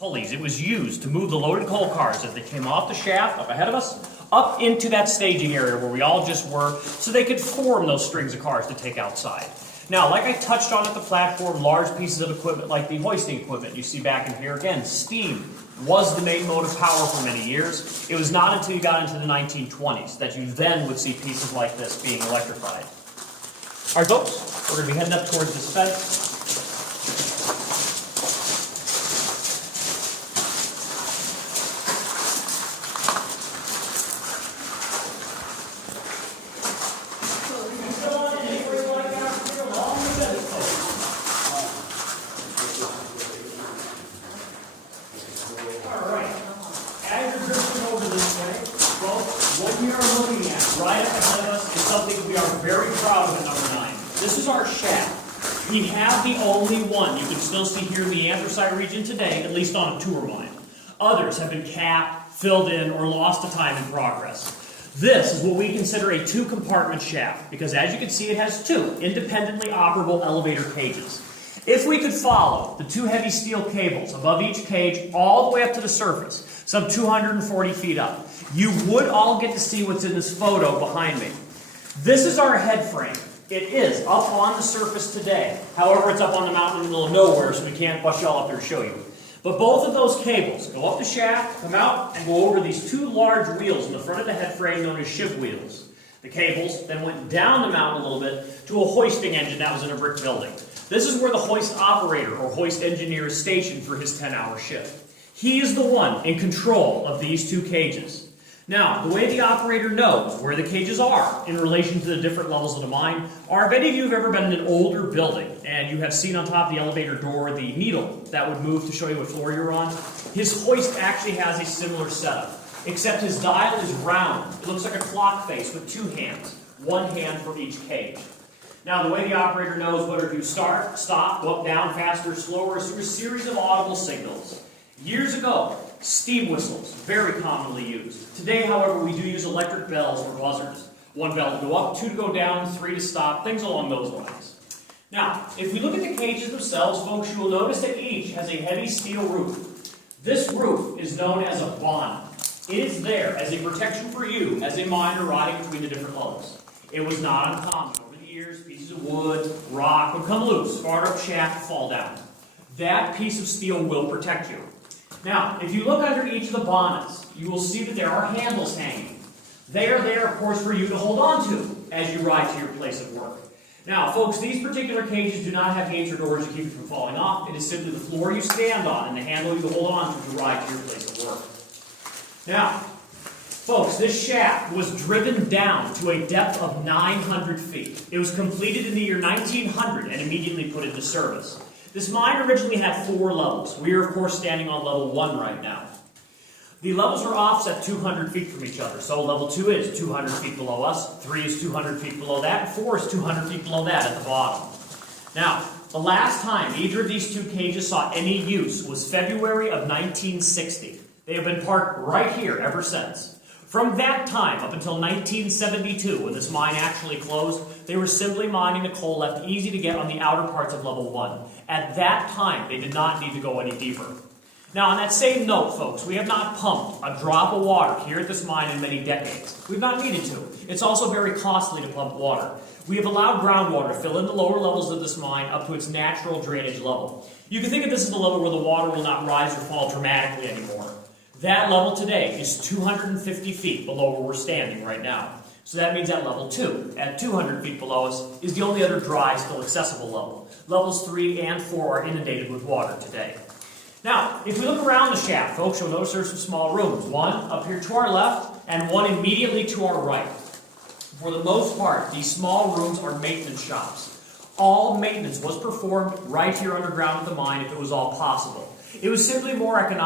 Pulleys. It was used to move the loaded coal cars as they came off the shaft up ahead of us, up into that staging area where we all just were, so they could form those strings of cars to take outside. Now, like I touched on at the platform, large pieces of equipment like the hoisting equipment you see back in here, again, steam was the main mode of power for many years. It was not until you got into the 1920s that you then would see pieces like this being electrified. All right, folks, we're going to be heading up towards this fence. What we are looking at right ahead of us is something we are very proud of at number 9. This is our shaft. We have the only one you can still see here in the anthracite region today, at least on a tour mine. Others have been capped, filled in, or lost to time in progress. This is what we consider a two-compartment shaft, because as you can see, it has two independently operable elevator cages. If we could follow the two heavy steel cables above each cage all the way up to the surface, some 240 feet up, you would all get to see what's in this photo behind me. This is our head frame. It is up on the surface today. However, it's up on the mountain in the middle of nowhere, so we can't bust y'all up there to show you. But both of those cables go up the shaft, come out, and go over these two large wheels in the front of the head frame known as shiv wheels. The cables then went down the mountain a little bit to a hoisting engine that was in a brick building. This is where the hoist operator or hoist engineer is stationed for his 10-hour shift. He is the one in control of these two cages. Now, the way the operator knows where the cages are in relation to the different levels of the mine are, if any of you have ever been in an older building and you have seen on top of the elevator door the needle that would move to show you what floor you're on, his hoist actually has a similar setup, except his dial is round. It looks like a clock face with two hands, one hand for each cage. Now, the way the operator knows whether to start, stop, go up, down, faster, slower, is through a series of audible signals. Years ago, steam whistles, very commonly used. Today, however, we do use electric bells or buzzers. One bell to go up, two to go down, three to stop, things along those lines. Now, if we look at the cages themselves, folks, you will notice that each has a heavy steel roof. This roof is known as a bond. It is there as a protection for you as a miner riding between the different levels. It was not uncommon. Over the years, pieces of wood, rock would come loose, far up shaft, fall down. That piece of steel will protect you. Now, if you look under each of the bonnets, you will see that there are handles hanging. They are there, of course, for you to hold on to as you ride to your place of work. Now, folks, these particular cages do not have gates or doors to keep you from falling off. It is simply the floor you stand on and the handle you hold on to ride to your place of work. Now, folks, this shaft was driven down to a depth of 900 feet. It was completed in the year 1900 and immediately put into service. This mine originally had 4 levels. We are, of course, standing on level 1 right now. The levels are offset 200 feet from each other. So level 2 is 200 feet below us, 3 is 200 feet below that, and 4 is 200 feet below that at the bottom. Now, the last time either of these two cages saw any use was February of 1960. They have been parked right here ever since. From that time up until 1972, when this mine actually closed, they were simply mining the coal left easy to get on the outer parts of level 1. At that time, they did not need to go any deeper. Now, on that same note, folks, we have not pumped a drop of water here at this mine in many decades. We've not needed to. It's also very costly to pump water. We have allowed groundwater to fill in the lower levels of this mine up to its natural drainage level. You can think of this as the level where the water will not rise or fall dramatically anymore. That level today is 250 feet below where we're standing right now. So that means at level 2, at 200 feet below us, is the only other dry, still accessible level. Levels 3 and 4 are inundated with water today. Now, if we look around the shaft, folks, you'll notice there's some small rooms. One up here to our left, and one immediately to our right. For the most part, these small rooms are maintenance shops. All maintenance was performed right here underground at the mine if it was all possible. It was simply more economical.